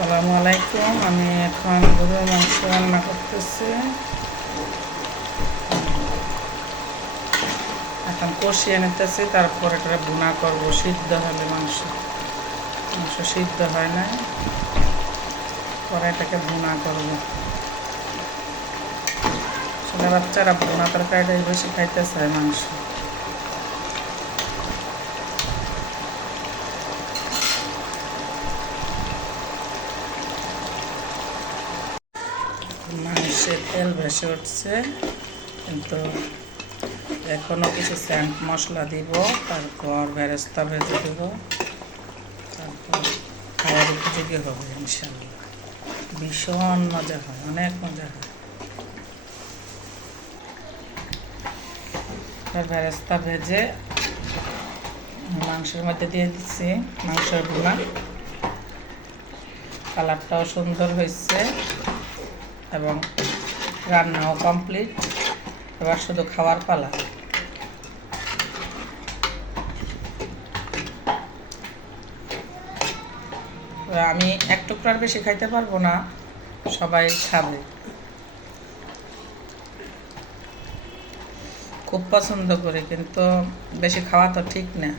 আসসালামু আলাইকুম। আমি এখন গরুর মাংস রান্না করতেছি। এখন কষিয়ে নিতেছি, তারপর এটা ভুনা করব। সিদ্ধ হলে মাংস সিদ্ধ হয় না, পরে এটাকে ভুনা করব। আসলে বাচ্চারা ভুনা তরকারিটাই বেশি খাইতে চায় মাংস। মাংসের তেল ভেসে উঠছে, কিন্তু এখনও কিছু স্যান্ড মশলা দিব, তারপর বেরেস্তা ভেজে দেব, তারপর খাওয়ার উপযোগী হবে ইনশাল্লাহ। ভীষণ মজা হয়, অনেক মজা হয়। বেরেস্তা ভেজে মাংসের মধ্যে দিয়ে দিচ্ছি। মাংসের ভুনা কালারটাও সুন্দর হয়েছে এবং রান্নাও কমপ্লিট। এবার শুধু খাওয়ার পালা। আমি এক টুকরার বেশি খাইতে পারবো না, সবাই খাবে, খুব পছন্দ করে, কিন্তু বেশি খাওয়া তো ঠিক না।